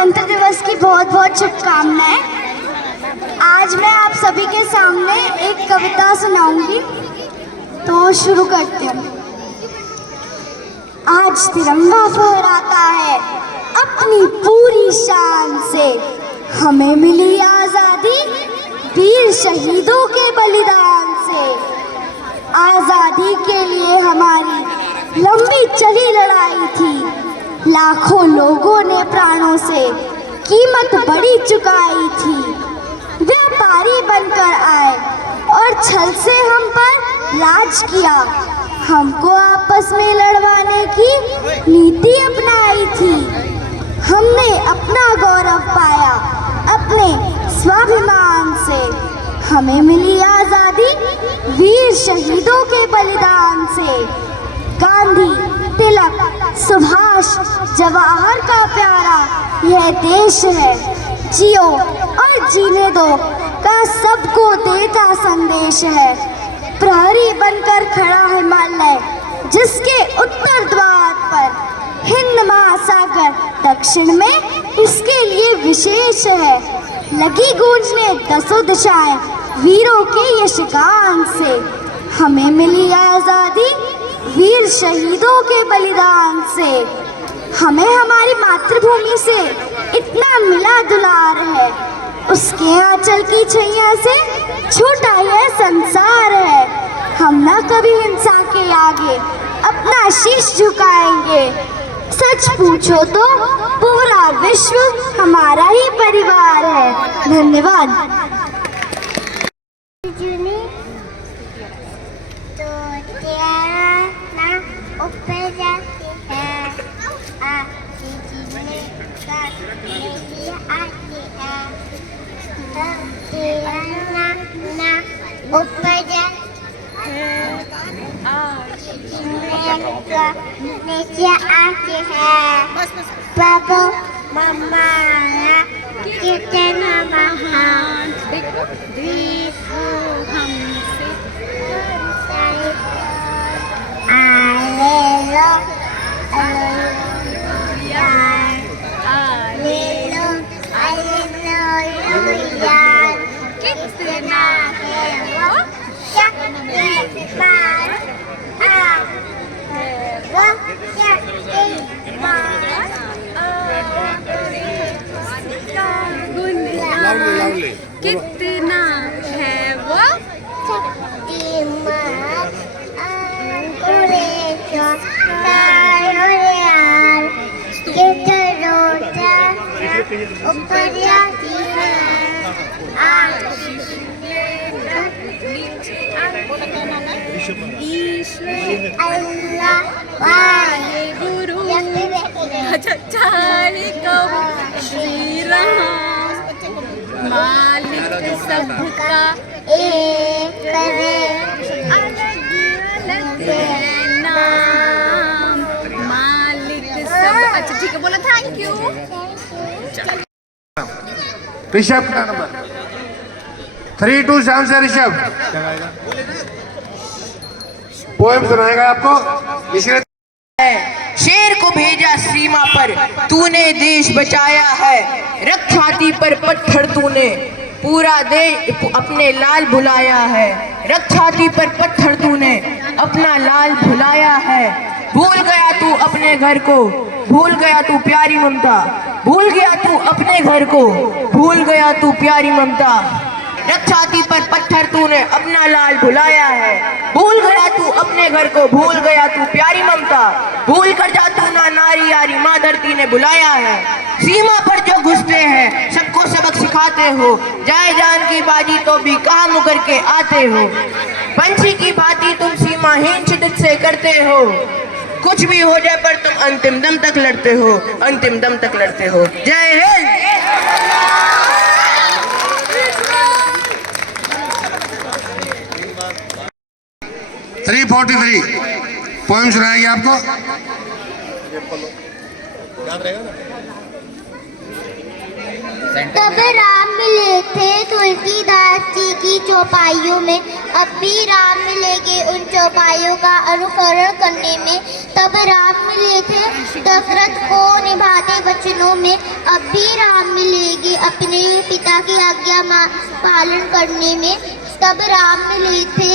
गणतंत्र दिवस की बहुत बहुत शुभकामनाएं। आज मैं आप सभी के सामने एक कविता सुनाऊंगी, तो शुरू करते हैं। आज तिरंगा फहराता है अपनी पूरी शान से, हमें मिली आजादी वीर शहीदों के बलिदान से। आजादी के लिए हमारी लंबी चली लड़ाई थी, लाखों लोगों ने प्राणों से कीमत बड़ी चुकाई थी। व्यापारी बनकर आए और छल से हम पर राज किया, हमको आपस में लड़वाने की नीति अपनाई थी। हमने अपना गौरव पाया अपने स्वाभिमान से, हमें मिली आजादी वीर शहीदों के बलिदान से। गांधी, तिलक, सुभाष, जवाहर का प्यारा यह देश है, जियो और जीने दो का सबको देता संदेश है। प्रहरी बनकर खड़ा हिमालय जिसके उत्तर द्वार पर, हिंद महासागर दक्षिण में इसके लिए विशेष है। लगी गूंजने दसों दिशाएं वीरों के यशगान से, हमें मिली आजादी वीर शहीदों के बलिदान से। हमें हमारी मातृभूमि से इतना मिला दुलार है, उसके आंचल की छैया से छोटा यह संसार है। हम ना कभी हिंसा के आगे अपना शीश झुकाएंगे, सच पूछो तो पूरा विश्व हमारा ही परिवार है। धन्यवाद। ऊपर जाते हैं आती जीने का मेरी आती है, तिरंगा ना ऊपर जाते हैं जीने का नीचे आती है। बाबा मम्मा कितना महान द्वीप हमसे कितना है वो शक्तिमान, वो शक्तिमान, कितना है वो शक्तिमान। ऊपर जाती है ईश्वर अल्लाह वाहेगुरु श्री राम, मालिक सबका एक है, अलग अलग है नाम, मालिक सब। अच्छा ठीक है, बोला थैंक यू। ऋषभ का नंबर 327 से ऋषभ पोएम सुनाएगा आपको। शेर को भेजा सीमा पर, तूने देश बचाया है, रख छाती पर पत्थर तूने, पूरा देश अपने लाल भुलाया है, रख छाती पर पत्थर तूने अपना लाल भुलाया है। भूल गया तू अपने घर को, भूल गया तू प्यारी ममता, भूल गया तू अपने घर को, भूल गया तू प्यारी ममता, रख छाती पर पत्थर तूने अपना लाल भुलाया है। भूल गया तू अपने घर को, भूल गया तू प्यारी ममता, भूल कर जा तू ना नारी यारी, माँ धरती ने बुलाया है। सीमा पर जो घुसते हैं सबको सबक सिखाते हो, जाए जान की बाजी तो भी काम मुकर के आते हो। पंछी की भांति तुम सीमाहीन शिद्दत से करते हो, कुछ भी हो जाए पर तुम अंतिम दम तक लड़ते हो, अंतिम दम तक लड़ते हो। जय हिंद। 343 पोएम सुनाएगी आपको। तब राम मिले थे तुलसीदास जी की चौपाइयों में, अब भी राम मिलेंगे उन चौपाइयों का अनुकरण करने में। तब राम मिले थे दशरथ को निभाते वचनों में, अब भी राम मिलेगी अपने पिता की आज्ञा पालन करने में। तब राम मिले थे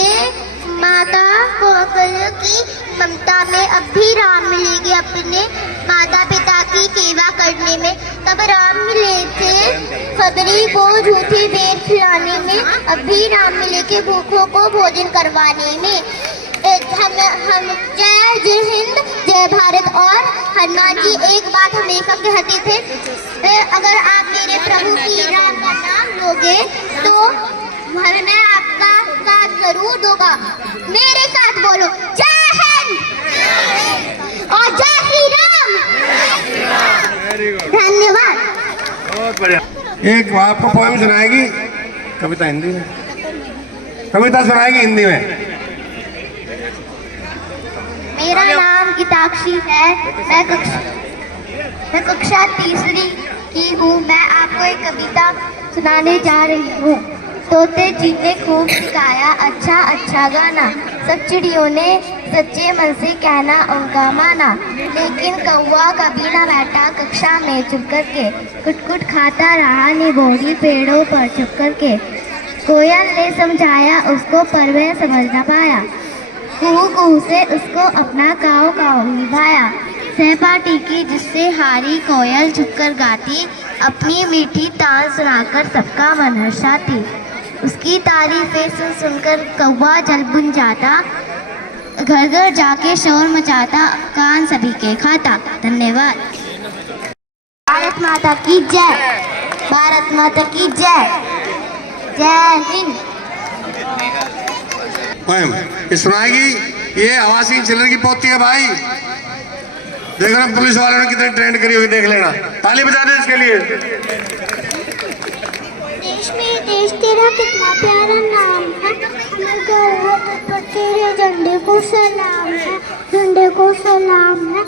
माता कौशल्या की ममता में। अब भी राम मिलेगी अपने माता पिता की सेवा करने में। तब राम मिले थे खबरी को झूठी बेर खिलाने में। अब भी राम मिले के भूखों को भोजन करवाने में। हम जय हिंद जय भारत। और हनुमान जी एक बात हमेशा कहते थे, अगर आप मेरे प्रभु श्री राम का नाम लोगे तो मैं आपका साथ जरूर दूंगा। मेरे साथ बोलो जय हिंद और जय श्री राम। धन्यवाद। बहुत बढ़िया। एक आपको पोएम सुनाएगी, कविता हिंदी में, कविता सुनाएगी हिंदी में। मेरा नाम गीताक्षी है। मैं कक्षा तीसरी की हूँ। मैं आपको एक कविता सुनाने जा रही हूँ। तोते जी ने खूब सिखाया अच्छा अच्छा गाना। सब चिड़ियों ने सच्चे मन से कहना उनका माना। लेकिन कौवा कभी ना बैठा कक्षा में चुप करके। कुट खाता रहा निभोगी पेड़ों पर छुप करके। कोयल ने समझाया उसको पर वह समझ ना पाया। कुहू कुहू से उसको अपना काव काव निभाया। सहपाठी की जिससे हारी कोयल छुपकर गाती। अपनी मीठी तान सुनाकर सबका मन हर्षाती। उसकी तारीफें सुन सुनकर कौवा जल बुन जाता। घर घर जाके शोर मचाता, कान सभी के खाता। धन्यवाद। भारत माता की जय। भारत माता की जय। जय हिंद। पोएम ये सुनाएगी, ये आवासीय चिल्ड्रन की पोती है भाई। देख रहा पुलिस वालों ने कितनी ट्रेंड करी होगी, देख लेना। ताली बजा दे इसके लिए। देश में देश तेरा कितना प्यारा नाम है। पर तेरे झंडे को सलाम है। झंडे को सलाम है।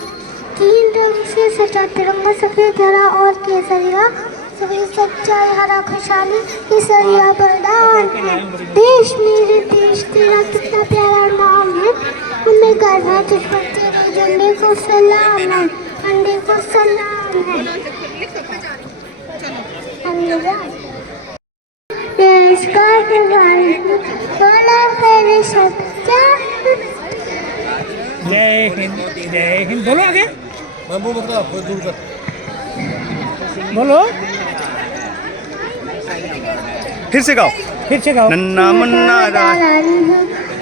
3 रंग से सजा तिरंगा, सफेद हरा और केसरिया। सभी सच्चाई हरा खुशहाली केसरिया बरदान है। देश मेरे देश तेरा कितना प्यारा नाम है। हमें गर्व है तुझ पर, तेरे झंडे को सलाम है। झंडे को सलाम है। धन्यवाद। देश का जवान बोला मेरे सच्चा। जय हिंद जय हिंद। बोलो आगे बोलो, फिर से गाओ। फिर से गाओ। नन्ना मुन्ना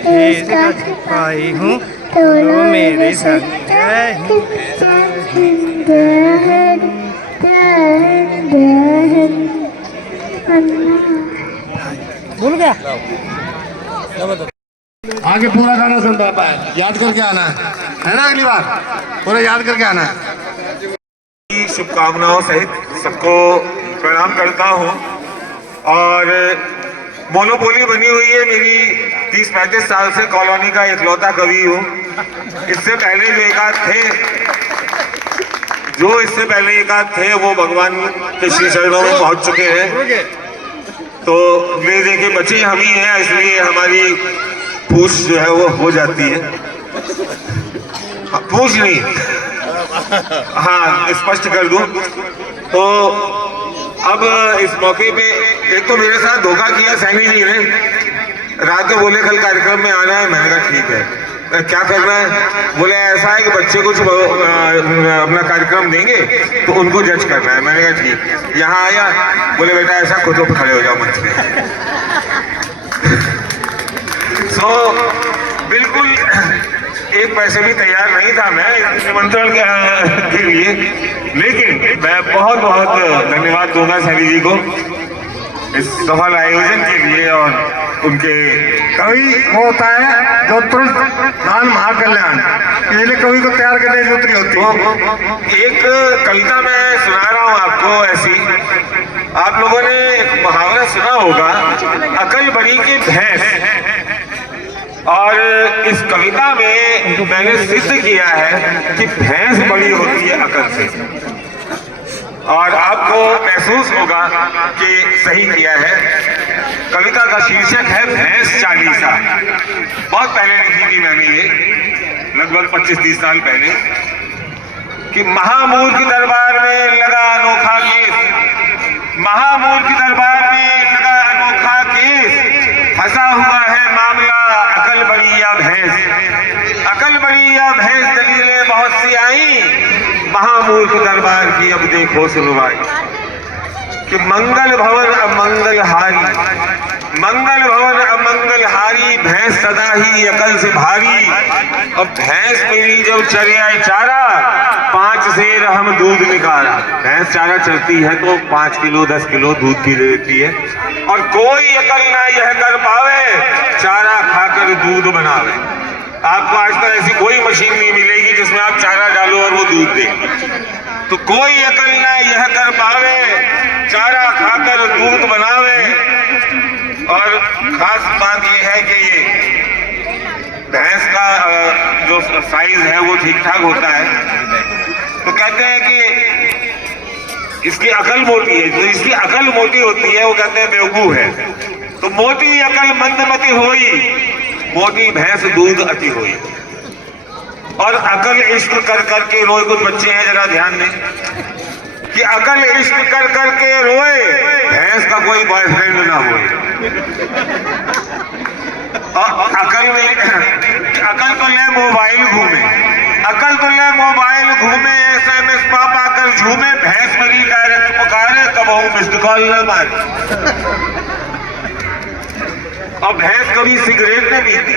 देश का भाई हूँ बोलो मेरे संग। जय हिंद जय हिंद जय हिंद जय हिंद। भूल गया। आगे पूरा गाना सुनता है, याद करके आना है ना। अगली बार पूरा याद करके आना है। शुभकामनाओं सहित सबको प्रणाम करता हूँ। और मोनोपोली बनी हुई है मेरी। 30-35 साल से कॉलोनी का इकलौता कवि हूँ। इससे पहले जो एक आध थे वो भगवान के श्री चरणों में पहुँच चुके हैं। तो ले दे के बचे हम ही हैं, इसलिए हमारी पूछ जो है वो हो जाती है। पूछ नहीं, हाँ स्पष्ट कर दूं। तो अब इस मौके पे एक तो मेरे साथ धोखा किया सैनी जी ने। रात को बोले कल कार्यक्रम में आना है। मैंने कहा ठीक है। क्या करना है? बोले ऐसा है कि बच्चे कुछ अपना कार्यक्रम देंगे तो उनको जज करना है। मैंने कहा ठीक। यहाँ आया, बोले बेटा ऐसा खुद तो खड़े हो जाओ मंच पे। सो बिल्कुल एक पैसे भी तैयार नहीं था मैं निमंत्रण के लिए। लेकिन मैं बहुत बहुत धन्यवाद दूंगा सैनी जी को इस सफल आयोजन के लिए। और उनके कवि वो होता है जो तुरंत दान महाकल्याण, इसलिए कवि को तैयार करने की जरूरत होती है। एक कविता मैं सुना रहा हूँ आपको ऐसी। आप लोगों ने एक मुहावरा सुना होगा, अकल बड़ी की भैंस। और इस कविता में मैंने सिद्ध किया है कि भैंस बड़ी होती है अकल से। और आपको महसूस होगा कि सही किया है। कविता का शीर्षक है भैंस चालीसा। बहुत पहले लिखी थी मैंने ये, लगभग 25-30 साल पहले। कि महामूर्ख दरबार में लगा अनोखा अब देखो सुनवाई, कि मंगल भवन अमंगल हारी, मंगल भवन अमंगल हारी, भैंस सदा ही अकल से भारी। अब भैंस मेरी जब चरे आए चारा, 5 सेर हम दूध निकाला। भैंस चारा चलती है तो 5 किलो 10 किलो दूध भी दे देती है, और कोई अकल ना यह कर पावे, चारा खाकर दूध बनावे। आपको आज तक ऐसी कोई मशीन नहीं मिलेगी जिसमें आप चारा डालो और वो दूध दे। तो कोई अकल ना यह कर पावे, चारा खाकर दूध बनावे। और खास बात यह है कि ये भैंस का जो साइज है वो ठीक ठाक होता है। तो कहते हैं कि इसकी अकल मोटी है, जो इसकी अकल मोटी होती है वो कहते हैं बेवकूफ है। तो मोटी अकल मंदमती होई, मोटी भैंस दूध अति हुई। और अकल इश्क कर करके रोए, कुछ बच्चे हैं जरा ध्यान दें कि अकल इश्क कर करके रोए, भैंस का कोई बॉयफ्रेंड ना होए। और अकल तो ले मोबाइल घूमे, अकल तो ले मोबाइल घूमे, SMS पापा कर झूमे, भैंस मेरी डायरेक्ट पुकारे कब हूं मिस्ड कॉल न मारे। और भैंस कभी सिगरेट नहीं पीती,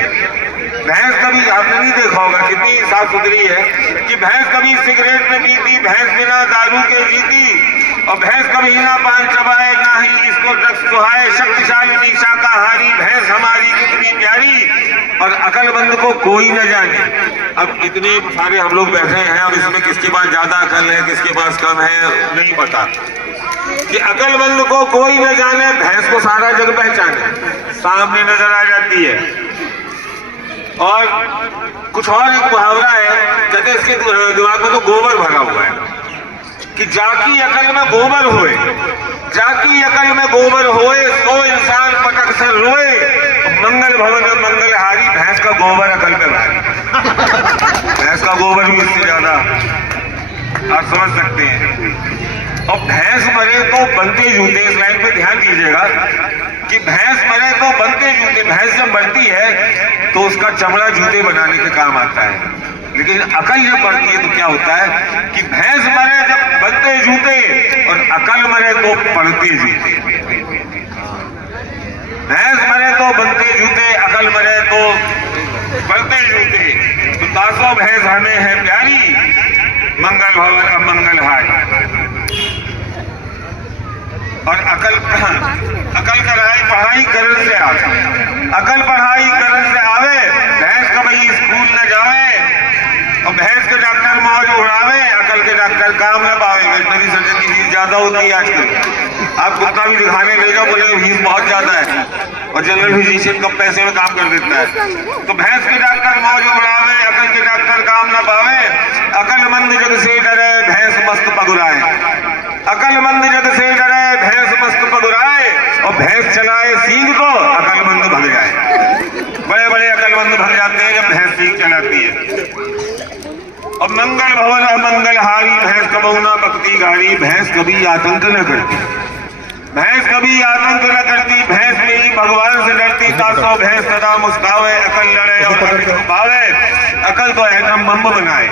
भैंस कभी, आपने नहीं देखा होगा कितनी साफ सुथरी है, कि भैंस कभी सिगरेट नहीं पीती, भैंस बिना दारू के जीती। और भैंस कभी ना पान चबाए, ना ही इसको ड्रग्स सुहाए, शक्तिशाली शाकाहारी भैंस हमारी कितनी प्यारी। और अकलमंद को कोई न जाने। अब इतने सारे हम लोग बैठे हैं, और इसमें किसके पास ज्यादा अकल है किसके पास कम है नहीं पता, कि अकलमंद को कोई न जाने, भैंस को सारा जग पहचाने, सामने नजर आ जाती है। और कुछ और एक मुहावरा है, कहते इसके दिमाग में तो गोबर भरा हुआ है, कि जाकी अकल में गोबर होए, जाकी अकल में गोबर होए, तो इंसान पटक से रोए। मंगल भवन में मंगल हारी, भैंस का गोबर अकल पे भारी। भैंस का गोबर भी इससे ज्यादा, आप समझ सकते हैं। और भैंस मरे तो बनते जूते, इस लाइन पे ध्यान दीजिएगा कि भैंस मरे तो बनते जूते। भैंस जब मरती है तो उसका चमड़ा जूते बनाने के काम आता है, लेकिन अकल जब मरती है तो क्या होता है कि भैंस मरे जब बनते जूते, और अकल मरे तो पड़ते जूते। भैंस मरे तो बनते जूते, अकल मरे तो पड़ते जूते। तो तासो भैंस हमें है प्यारी, मंगल भवन अमंगल हारी। और अकल पढ़ाई करने से आवे, अकल पढ़ाई करने से आवे, भैंस कभी स्कूल न जावे। और भैंस के डॉक्टर मौज उड़ावे, अकल के डॉक्टर काम न पावे। वेटनरी सर्जन की फीस ज्यादा होती है आजकल। आप कुत्ता भी दिखाने ले जाओ, बोले फीस बहुत ज्यादा है, और जनरल फिजिशियन कम पैसे में काम कर देता है। तो भैंस के डॉक्टर मौज उड़ावे, अकल के डॉक्टर काम न पावे। अकलमंद जग से डरे, भैंस मस्त पगुराए, अकलमंद जग से डरे, भैंस मस्त पगुराए। और भैंस चलाए सींग तो अकलमंद भग जाए। बड़े बड़े अकलमंद भग जाते हैं जब भैंस सींग चलाती है। और मंगल भवन अमंगल हारी, भैंस कबौना बकती गाड़ी, भैंस कभी आतंक न करती, भैंस कभी आतंक न करती। भैंस मेरी भगवान से डरती, तासो भैंस सदा मुस्कावे, अकल लड़े और अकल पावे। अकल तो एटम बम बनाए।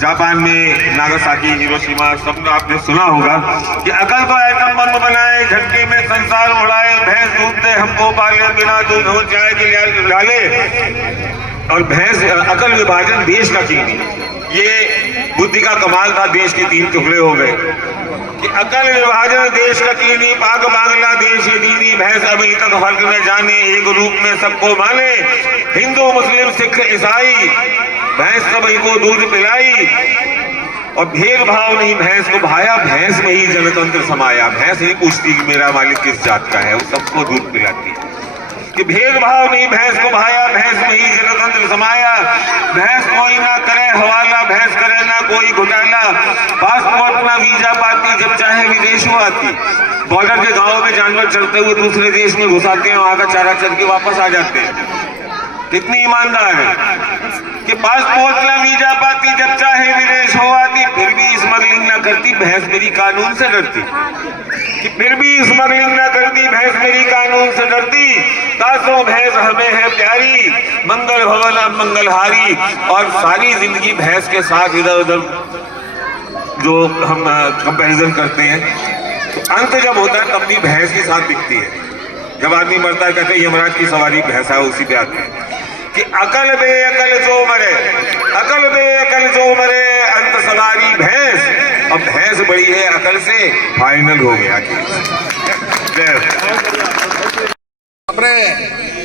जापान में नागासाकी, हिरोशिमा सब आपने सुना होगा कि अकल तो एटम बम बनाए, झटके में संसार उड़ाए। भैंस दूध दे हमको पाले, बिना दूध हो जाए कि डाले। और भैंस अकल विभाजन देश का कीनी, ये बुद्धि का कमाल था। देश के 3 टुकड़े हो गए कि अकल विभाजन देश का कीनी, पाक बांग्लादेश ये दीनी। भैंस अभी तक फर्क न जाने, एक रूप में सबको माने। हिंदू मुस्लिम सिख ईसाई, भैंस सभी को दूध पिलाई। और भेदभाव नहीं भैंस को भाया, भैंस में ही जनतंत्र समाया। भैंस नहीं पूछती कि मेरा मालिक किस जात का है, वो सबको दूध पिलाती। कि भेदभाव नहीं भैंस को भाया, भैंस में ही जनतंत्र समाया। भैंस कोई ना करे हवाला, भैंस करे ना कोई घोटाला। पासपोर्ट ना वीजा पाती, जब चाहे विदेशों आती। बॉर्डर के गांवों में जानवर चलते हुए दूसरे देश में घुसाते हैं, वहां का चारा चल के वापस आ जाते हैं। कितनी ईमानदार है कि पासपोर्ट ना वीजा पाती, जब चाहे विदेश हो आती। फिर भी स्मगलिंग ना करती, भैंस मेरी कानून से डरती। कि फिर भी स्मगलिंग ना करती, भैंस मेरी कानून से डरती। तासो भैंस हमें है प्यारी, मंगल भवन मंगल हारी। और सारी जिंदगी भैंस के साथ इधर उधर जो हम कंपैरिजन करते हैं, तो अंत जब होता है तब भी भैंस के साथ दिखती है। जब आदमी मरता है कहते हैं यमराज की सवारी भैंसा है, उसी पे आते हैं कि अकल बे अकल जो मरे, अकल बे अकल जो मरे, अंत सवारी भैंस। अब भैंस बड़ी है अकल से, फाइनल हो गया। આપણે